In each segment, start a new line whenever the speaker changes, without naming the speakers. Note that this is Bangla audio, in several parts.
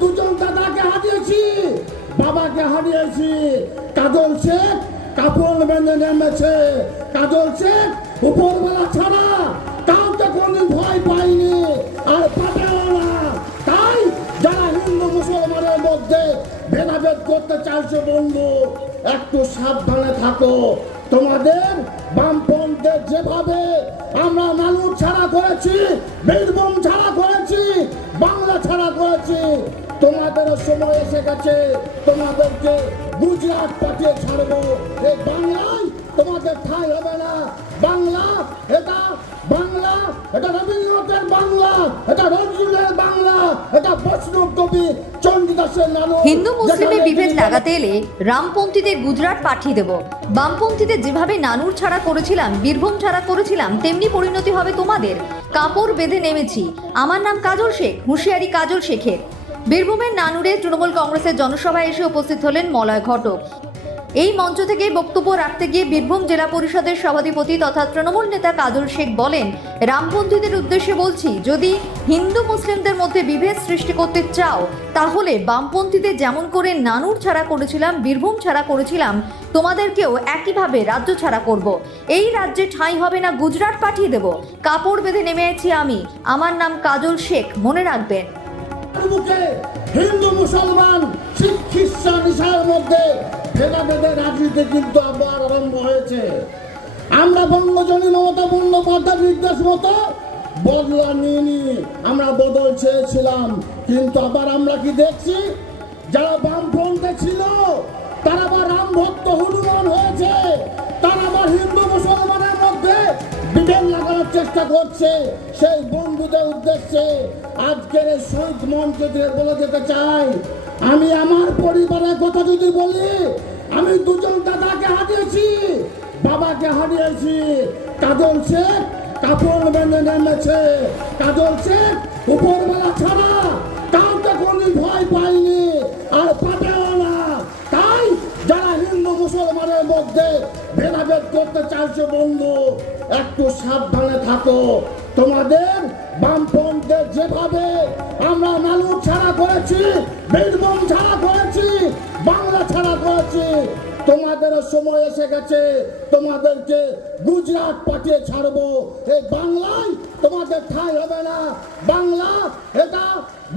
দুজন দাদাকে হারিয়েছি, বাবাকে হারিয়েছি। কাজল শেখ কাপড় বেঁধে নেমেছে। কাজল শেখ উপরবেলা ছাড়া কাউকে কোনদিন ভয় পাইনি আর পাবেও না তাই যারা হিন্দু, মুসলমানের মধ্যে ভেদাভেদ করতে চাইছে বন্ধু, একটু সাবধানে থাকো। তোমাদের বামপন্থের যেভাবে আমরা মানুষ ছাড়া করেছি বীরভূম ছাড়া করেছি তোমাদের সময় এসে গেছে। তোমাদেরকে গুজরাট পাঠিয়ে ছাড়বো। এই বাংলায় তোমাদের ঠাঁই হবে না। বাংলা এটা বাংলা এটা রবীন্দ্রনাথের বাংলা এটা নজরুলের বাংলা এটা বৈষ্ণব কবি নাম।
হিন্দু মুসলিমের বিভেদ লাগাতে এলে রামপন্থীদের গুজরাট পাঠিয়ে দেব। বামপন্থীদের যেভাবে নানুর ছাড়া করেছিলাম বীরভূম ছাড়া করেছিলাম তেমনি পরিণতি হবে তোমাদের। কাপড় বেঁধে নেমেছি। আমার নাম কাজল শেখ হুঁশিয়ারি কাজল শেখের। বীরভূমের নানুরে তৃণমূল কংগ্রেসের জনসভায় এসে উপস্থিত হলেন মলয় ঘটক। এই মঞ্চ থেকে বক্তব্য রাখতে গিয়ে বীরভূম জেলা পরিষদের সভাধিপতি তথা তৃণমূল নেতা কাজল শেখ বলেন রামপন্থীদের উদ্দেশ্যে বলছি, যদি হিন্দু মুসলিমদের মধ্যে বিভেদ সৃষ্টি করতে চাও, তাহলে বামপন্থীদের যেমন করে নানুর ছাড়া করেছিলাম, বীরভূম ছাড়া করেছিলাম, তোমাদেরকেও একইভাবে রাজ্য ছাড়া করব। এই রাজ্যে ঠাঁই হবে না, গুজরাট পাঠিয়ে দেব। কাপড় বেঁধে নেমে আছি আমি। আমার নাম কাজল শেখ, মনে রাখবেন।
বুকে হিন্দু, মুসলমান, শিখ, খ্রিস্টান ইসার মধ্যে ভেদাভেদের রাজনীতি কিন্তু আবার আরম্ভ হয়েছে। আমরা বঙ্গজনী মমতা বন্দ্যোপাধ্যায় নির্দেশ মতো বদলা নিইনি। আমরা বদল চেয়েছিলাম, কিন্তু আবার আমরা কি দেখছি? যারা বামফ্রন্টে ছিল, তারা আবার রাম ভক্ত হনুমান হয়েছে, তারা আবার হিন্দু চেষ্টা করছে সেই বন্ধুদের উদ্দেশ্যে আজকের শহীদ মঞ্চ দিয়ে বলে যেতে চাই, আমি আমার পরিবারের কথা যদি বলি, আমি দুজন দাদাকে হারিয়েছি, বাবাকে হারিয়েছি। কাজল শেখ কাপড় বেঁধে নেমেছে। কাজল শেখ উপরবেলা ছাড়া চাইছে বন্ধু, একটু সাবধানে থাকো। তোমাদের বামপন্থের যেভাবে আমরা মানুষ ছাড়া করেছি, বীরভূম ছাড়া করেছি, বাংলা ছাড়া করেছি তোমাদের সময় এসে গেছে। তোমাদেরকে গুজরাট পাঠিয়ে ছাড়বো। এই বাংলায় তোমাদের ঠাই হবে না। বাংলা, এটা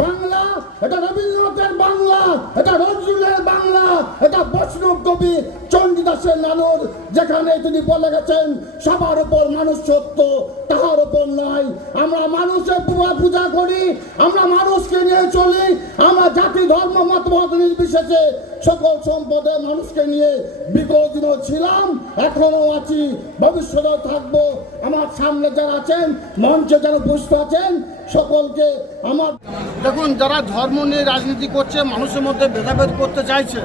বাংলা, এটা রবীন্দ্রনাথের বাংলা, এটা নজরুলের বাংলা, এটা বৈষ্ণব কবি চন্ডীদাসের নানুর যেখানে তিনি বলে গেছেন, সবার উপর মানুষ সত্য, তাহার উপর নয় আমরা মানুষের পূজা করি, আমরা মানুষকে নিয়ে চলি, আমরা জাতি, ধর্ম মতমত নির্বিশেষে সকল সম্পদে মানুষকে নিয়ে বিগত দিনও ছিলাম, এখনও আছি, ভবিষ্যতেও থাকব। আমার সামনে যারা আছেন, মঞ্চে যারা উপস্থিত আছেন, সকলকে আমার
দেখুন, যারা ধর্ম নিয়ে রাজনীতি করছে, মানুষের মধ্যে ভেদাভেদ করতে চাইছে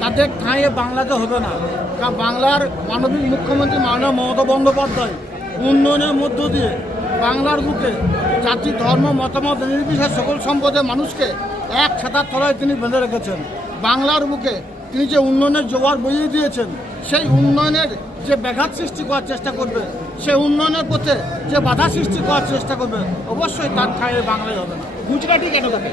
তাদের ঠাঁয়ে বাংলাতে হবে না। কারণ বাংলার মানবিক মুখ্যমন্ত্রী মাননীয় মমতা বন্দ্যোপাধ্যায় উন্নয়নের মধ্য দিয়ে বাংলার বুকে জাতি ধর্ম মতামত নির্বিশেষে সকল সম্পদের মানুষকে এক ছাতার তলায় তিনি বেঁধে রেখেছেন। বাংলার বুকে তিনি যে উন্নয়নের জোয়ার বইয়ে দিয়েছেন সেই উন্নয়নের যে ব্যাঘাত সৃষ্টি করার চেষ্টা করবে সেই উন্নয়নের পথে যে বাধা সৃষ্টি করার চেষ্টা করবে অবশ্যই তার ঠাঁইয়ে বাংলায় হবে না।
গুজরাটি কেন থাকে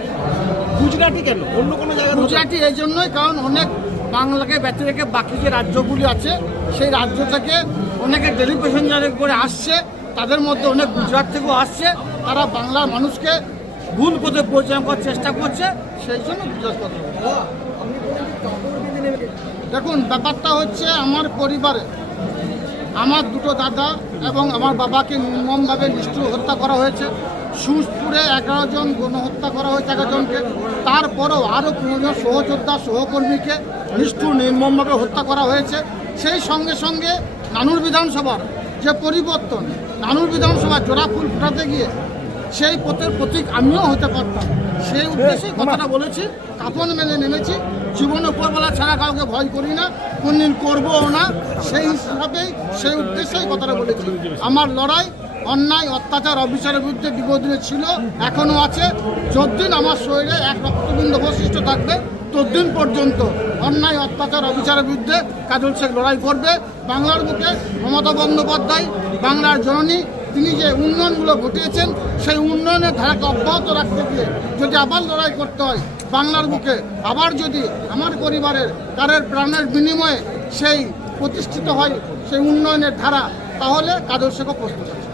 গুজরাটি কেন? অন্য কোনো জায়গায়
গুজরাটি এই জন্যই কারণ অনেক বাংলাকে ব্যতি রেখে বাকি যে রাজ্যগুলি আছে, সেই রাজ্য থেকে অনেকে ডেলি প্যাসেঞ্জারে করে আসছে, তাদের মধ্যে অনেক গুজরাট থেকেও আসছে, তারা বাংলার মানুষকে ভুল পথে পরিচালনা করার চেষ্টা করছে, সেই জন্য গুজরাট কথা দেখুন, ব্যাপারটা হচ্ছে আমার পরিবারে আমার দুটো দাদা এবং আমার বাবাকে নির্মমভাবে নিষ্ঠুর হত্যা করা হয়েছে। সুজপুরে এগারো জন গণহত্যা করা হয়েছে এগারো জনকে। তারপরেও আরও পনেরো সহযোদ্ধা সহকর্মীকে নিষ্ঠুর নির্মমভাবে হত্যা করা হয়েছে। সেই সঙ্গে সঙ্গে নানুর বিধানসভার যে পরিবর্তন নানুর বিধানসভা জোড়া ফুল ফোটাতে গিয়ে সেই পথের প্রতীক আমিও হতে পারতাম। সেই উদ্দেশ্যে কথাটা বলেছি কাপড় মেনে নেমেছি। জীবন উপরবেলা ছাড়া কাউকে ভয় করি না কোনদিন করবও না। সেই হিসাবেই সেই উদ্দেশ্যেই কথাটা বলেছি। আমার লড়াই অন্যায়, অত্যাচার, অবিচারের বিরুদ্ধে বিগত ছিল এখনও আছে। যতদিন আমার শরীরে এক রক্তবিন্দু অবশিষ্ট থাকবে, ততদিন পর্যন্ত অন্যায়, অত্যাচার, অবিচারের বিরুদ্ধে কাজল শেখ লড়াই করবে। বাংলার বুকে মমতা বন্দ্যোপাধ্যায়, বাংলার জননী, তিনি যে উন্নয়নগুলো ঘটিয়েছেন, সেই উন্নয়নের ধারাকে অব্যাহত রাখতে গিয়ে যদি আবার লড়াই করতে হয়, বাংলার বুকে আবার যদি আমার পরিবারের কারের প্রাণের বিনিময়ে সেই প্রতিষ্ঠিত হয় সেই উন্নয়নের ধারা, তাহলে কাদের শেখও প্রস্তুত আছে।